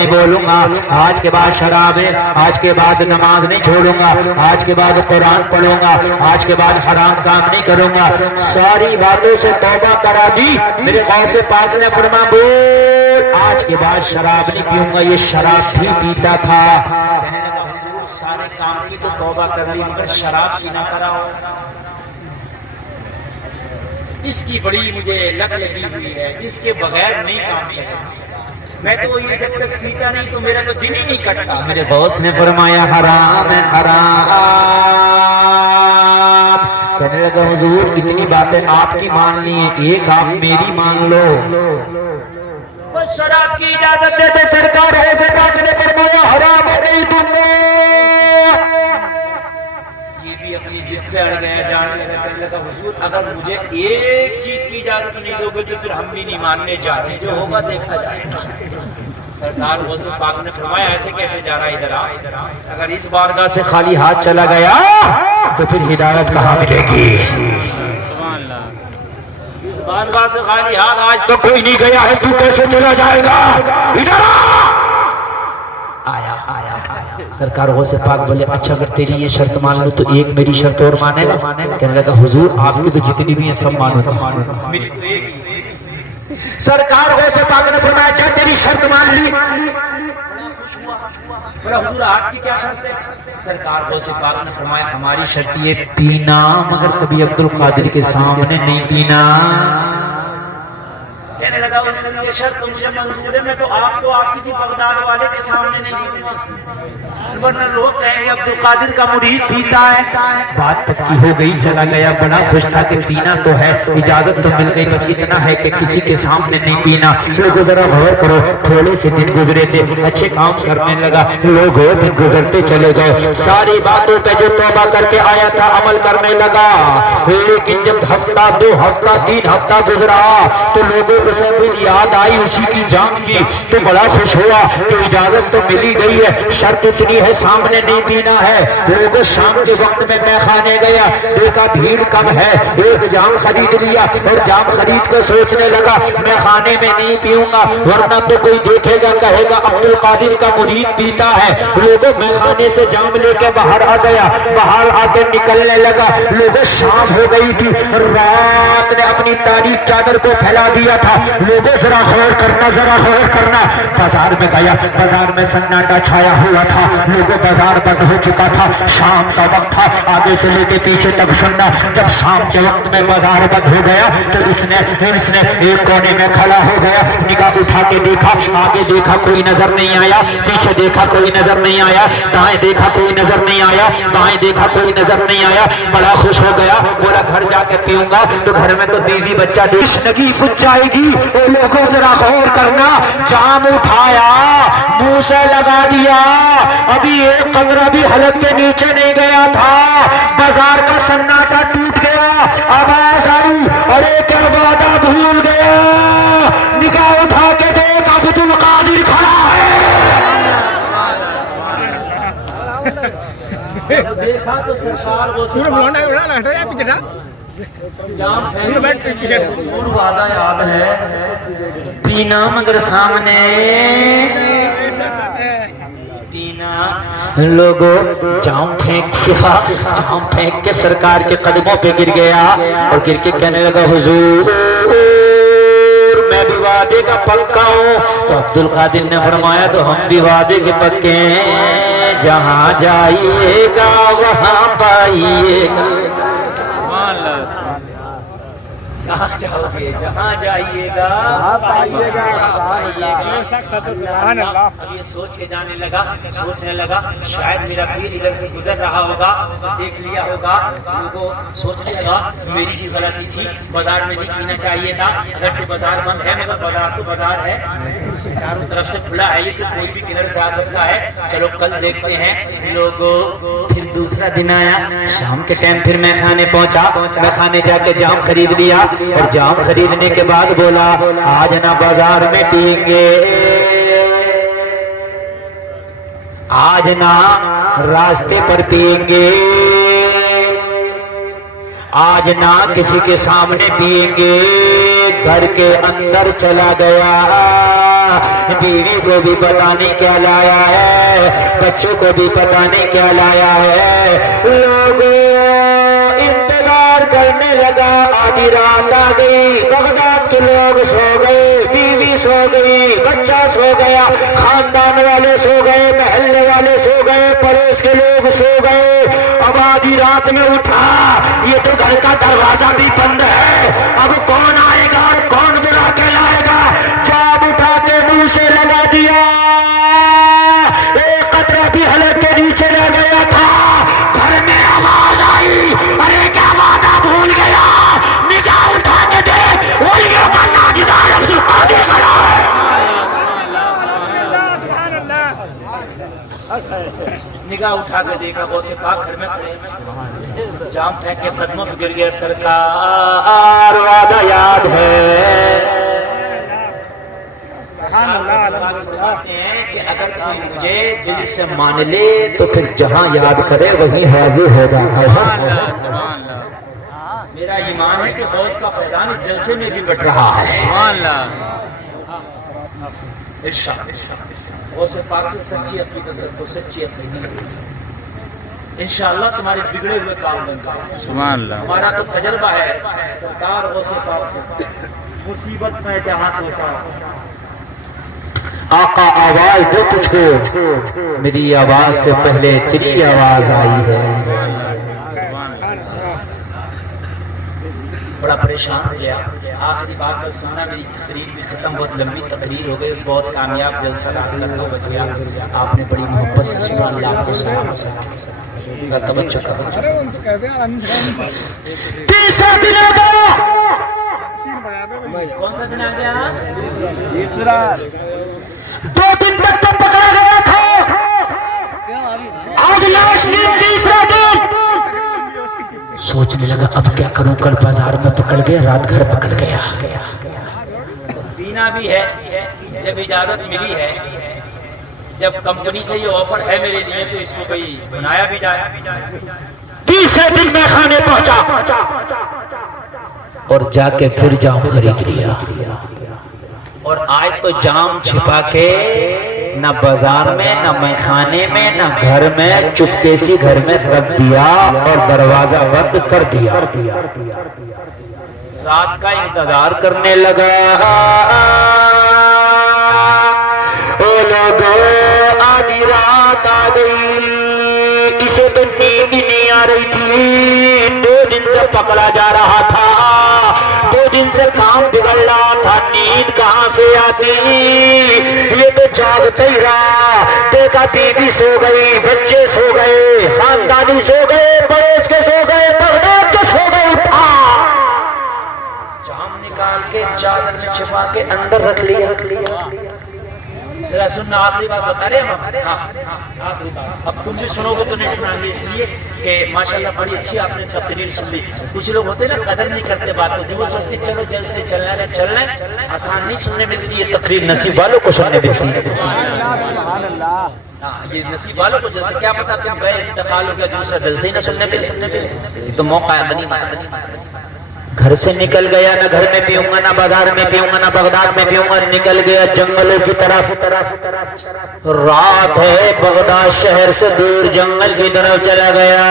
नहीं बोलूंगा, आज के बाद शराब है, आज के बाद नमाज नहीं छोड़ूंगा, आज के बाद कुरान पढ़ूंगा, आज के बाद हराम काम नहीं करूंगा। सारी बातों से तौबा करा दी। मेरे गौसे पाक ने फरमा बोल आज के बाद शराब नहीं पीऊंगा। ये शराब भी पीता था। कहने लगा हुजूर सारे काम की तो तौबा कर ली मगर शराब की ना कराओ। इसकी बड़ी मुझे लत लगी हुई है, इसके बगैर नहीं काम चलेगा। मैं तो ये जब तक पीता नहीं तो मेरा तो दिन ही नहीं कटता। मेरे बॉस ने फरमाया हराम है हराम। कहने लगा हुजूर इतनी बातें आपकी मान ली है, एक आप मेरी मान लो। बस शराब की इजाजत देते सरकार है से पाक ने फरमाया हराम नहीं दूंगा। ये भी अपनी जिद पे अड़ गए जान लगा। कहने लगा हुजूर अगर मुझे एक चीज की इजाजत नहीं दोगे तो फिर हम भी नहीं मानने जा रहे, जो होगा देखा जाएगा। सरकार गौसे पाक ने फरमाया ऐसे कैसे जा रहा है इधर आ, अगर इस बारगाह से खाली हाथ चला गया तो फिर हिदायत कहाँ मिलेगी। इस बारगाह से खाली हाथ आज तो कोई नहीं गया है, तू कैसे चला जाएगा। इधर आया सरकार गौसे पाक बोले अच्छा अगर तेरी ये शर्त मान लो तो एक मेरी शर्त और मानेगा। कहने लगा हुजूर आपकी तो जितनी भी है सब मानूंगा, मेरी तो एक। सरकार गौसे पाक ने फरमाया अच्छा तेरी शर्त मान ली। बोला हुजूर आपकी क्या शर्त है। सरकार गौसे पाक ने फरमाया हमारी शर्त ये पीना मगर कभी अब्दुल कादिर के सामने नहीं पीना। कहने लगा ये शर्त तो मुझे मंजूर है, मैं तो आपको आप किसी बगदाद वाले के सामने नहीं पीऊंगा वरना लोग कहेंगे अब्दुल कादिर का मुरीद पीता है। बात पक्की हो गई, चला गया, बड़ा खुश था कि पीना तो है, इजाजत तो मिल गई, बस इतना है कि किसी के सामने नहीं पीना। लोग जरा गौर करो, थोड़े से दिन गुजरे थे, अच्छे काम करने लगा, लोग दिन गुजरते चले गए, सारी बातों पे जो तौबा करके आया था अमल करने लगा। लेकिन जब हफ्ता 2 हफ्ता 3 हफ्ता गुजरा तो लोगों को से फिर याद आई उसी की जान की, तो बड़ा खुश हुआ कि इजाजत तो मिली गई है, शर्त इतनी है सामने नहीं पीना है। लोग शाम के वक्त में मैखाने गया, देखा भीड़ कम है, एक जाम खरीद लिया और जाम खरीद कर सोचने लगा मैखाने में नहीं पीऊंगा वरना तो कोई देखेगा कहेगा अब्दुल कादिर का मुरीद पीता है। लोगों मैखाने से जाम लेके बाहर आ गया, बाहर आके निकलने लगा। लोगों शाम हो गई थी, रात ने अपनी तारीख चादर को फैला दिया था। लोगों जरा गौर करना, जरा गौर करना। बाजार में गया, बाजार में सन्नाटा छाया हुआ था, लोगों बाजार बंद हो चुका था, शाम का वक्त था, आगे से लेके पीछे तक सुनना। जब शाम के वक्त में बाजार बंद हो गया तो इसने एक कोने में खड़ा हो गया, निगाह उठा के देखा, आगे देखा कोई नजर नहीं आया, पीछे देखा कोई नजर नहीं आया, दाएं देखा कोई नजर नहीं आया, बाएं देखा कोई नजर नहीं आया। बड़ा खुश हो गया, बोला घर जाके पीऊंगा तो घर में तो बीवी बच्चा नगी पूछ जाएगी। लोगों जरा गौर करना, जाम उठाया, मुंह से लगा दिया, अभी एक कमरा भी हलक के नीचे नहीं गया था, बाजार का सन्नाटा टूट गया। आवाज आई अरे क्या वादा भूल गया, निगाह उठा के देख अब्दुल कादिर खड़ा है। देखा तो सरकार वो वादा याद है पीना मगर सामने पीना। लोगों जाम फेंक दिया, जाम फेंक के सरकार के कदमों पे गिर गया और गिर के कहने लगा हुजूर मैं भी वादे का पक्का हूँ। तो अब्दुल कादिर ने फरमाया तो हम भी वादे के पक्के हैं, जहाँ जाइएगा वहाँ पाइएगा। कहाँ जाओगे, जहाँ जाइएगा पाइएगा। अब ये सोच के जाने लगा, सोचने लगा शायद मेरा पीर इधर से गुजर रहा होगा, देख लिया होगा, लोगों सोचने लगा मेरी ही गलती थी, बाजार में नहीं पीना चाहिए था। अगरचे बाजार बंद है मगर बाजार तो बाजार है, चारों तरफ से खुला है, ये तो कोई भी किधर से आ सकता है, चलो कल देखते हैं। लोगों फिर दूसरा दिन आया, शाम के टाइम फिर मैं खाने पहुंचा, मैं खाने जाके जाम खरीद लिया और जाम खरीदने के बाद बोला आज ना बाजार में पिएंगे, आज ना रास्ते पर पिएंगे, आज ना किसी के सामने पिएंगे। घर के अंदर चला गया, बीवी को भी पता नहीं क्या लाया है, बच्चों को भी पता नहीं क्या लाया है। लोगों इंतजार करने लगा, आधी रात आ गई, बगदाद के लोग सो गए, बीवी सो गई, बच्चा सो गया, खानदान वाले सो गए, महल्ले वाले सो गए, पड़ोस के लोग सो गए। अब आधी रात में उठा, ये तो घर का दरवाजा भी बंद है, अब कौन आएगा और कौन बुला के लाएगा। जाब उठा के मुंह से लगा दिया, एक कतरा भी हलक के नीचे रह गया था। घर में आवाज आई, अरे क्या वादा भूल गया, निगाह उठा के देख, वही का नाजीदार अब्दुल कादिर खड़ा है। निगाह उठा कर देखा, वो से पाक घर में खड़े, जाम फेंक के कदमों पे गिर गया। सरकार वादा याद है, फरमाते हैं कि अगर कोई मुझे दिल से मान ले तो फिर जहां याद करे वहीं हाजिर होगा। मेरा ईमान है कि गौस का फैजान इस जलसे में भी बट रहा है। इरशाद गौस पाक से सच्ची अकीदत रखो, सच्ची अकीदत, इंशाअल्लाह तुम्हारे बिगड़े हुए काम बन जाए। हमारा तो तजर्बा है, सरकार गौस पाक को मुसीबत में जहां सोचा, आका आवाज दो तुझको, मेरी आवाज से पहले तेरी आवाज आई है। बड़ा परेशान हो गया। आखिरी बात पर सुनना, मेरी तकरीर भी खत्म, बहुत लंबी तकरीर हो गई, बहुत कामयाब जलसा करता बच गया। आपने बड़ी मोहब्बत से सुना, अल्लाह आपको सलामत रखे, तवज्जो करो। तीसरा दिन आ गया, कौन सा दिन आ गया? 2 दिन तक तो पकड़ा गया था, आज लास्ट दिन, तीसरा दिन। सोचने लगा अब क्या करूं, कल बाजार में पकड़ गया, रात घर पकड़ गया। पीना भी है, जब इजाजत मिली है, जब कंपनी से ये ऑफर है मेरे लिए, तो इसको कोई बनाया भी जाए। तीसरे दिन मैं खाने पहुंचा और जाके फिर जाम खरीद लिया, और आज तो जाम छिपा के न बाजार में, न मैं खाने में, न घर में, चुपके से घर में रख दिया और दरवाजा बंद कर दिया। रात का इंतजार करने लगा। ओ लोगों, आधी रात आ गई, इसे तो नींद नहीं आ रही थी। 2 दिन से पकड़ा जा रहा था, 2 दिन से काम बिगड़ रहा था, नींद कहां से आती। ये तो जागते ही रहा, देखा बीवी सो गई, बच्चे सो गए, खानदानी सो गए, पड़ोस के सो गए, बगदाद के सो गए। उठा, जाम निकाल के चादर में छिपा के अंदर रख लिया। जरा सुनना, आखिरी बात बता रहे हम। आखिरी बात अब तुम भी सुनोगे तो नहीं सुनाएंगे, इसलिए कि माशाल्लाह बड़ी अच्छी आपने तकरीर सुन ली। कुछ लोग होते ना कदर नहीं करते बात को, वो सोचते चलो जल्द से चलना है, चलना है, आसान नहीं सुनने मिलती है तकरीर, नसीब वालों को सुनने मिलती है। ये नसीब वालों को जलसे, क्या पता तुम गए इंतकाल हो गया, दूसरा जलसे ही ना सुनने मिले, तो मौका है बनी। घर से निकल गया, ना घर में पीऊंगा, ना बाजार में पीऊंगा, ना बगदाद में पीऊंगा, निकल गया जंगलों की तरफ। रात है, बगदाद शहर से दूर जंगल की तरफ चला गया।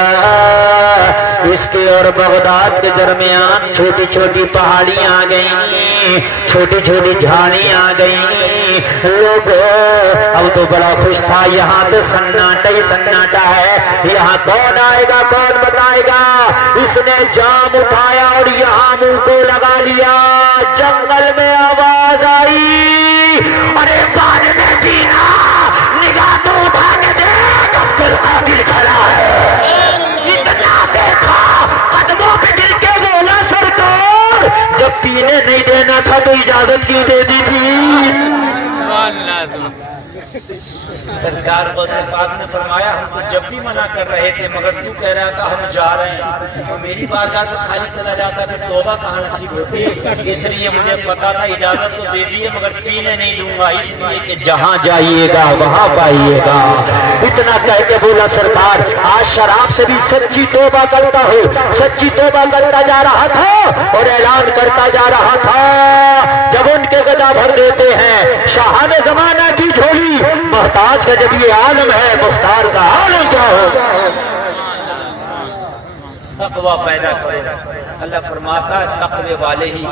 इसके और बगदाद के दरमियान छोटी छोटी पहाड़ियां आ गई, छोटी छोटी झाड़ियां आ गई। लोग अब तो बड़ा खुश था, यहाँ तो सन्नाटा ही सन्नाटा है, यहाँ कौन आएगा, कौन बताएगा। इसने जाम उठाया और यहाँ मुंह को लगा लिया। जंगल में आवाज आई, अरे बाद में पीना, निगाह तो उठा के देख, अब्दुल कादिर खड़ा है। इतना देखा, कदमों पे गिर के बोला, सरकार जब पीने नहीं देना था तो इजाजत क्यों दे दी थी। सरकार पाक ने फरमाया हम तो जब भी मना कर रहे थे मगर तू कह रहा था हम जा रहे हैं, तो मेरी बारगाह से खाली चला जाता फिर तौबा कहाँ नसीब होती है। इसलिए मुझे पता था इजाजत तो दे दी है मगर पीने नहीं दूंगा, इसलिए कि जहाँ जाइएगा वहाँ पाइएगा। इतना कह के बोला सरकार आज शराब से भी सच्ची तौबा करता हूँ, सच्ची तौबा करता जा रहा था और ऐलान करता जा रहा था। जब उनके गदा भर देते हैं शाहाने जमाना की झोली, मोहताज का जब ये आलम है मुख्तार का आलम क्या होगा। तकवा पैदा करो, अल्लाह फरमाता है तकवे वाले ही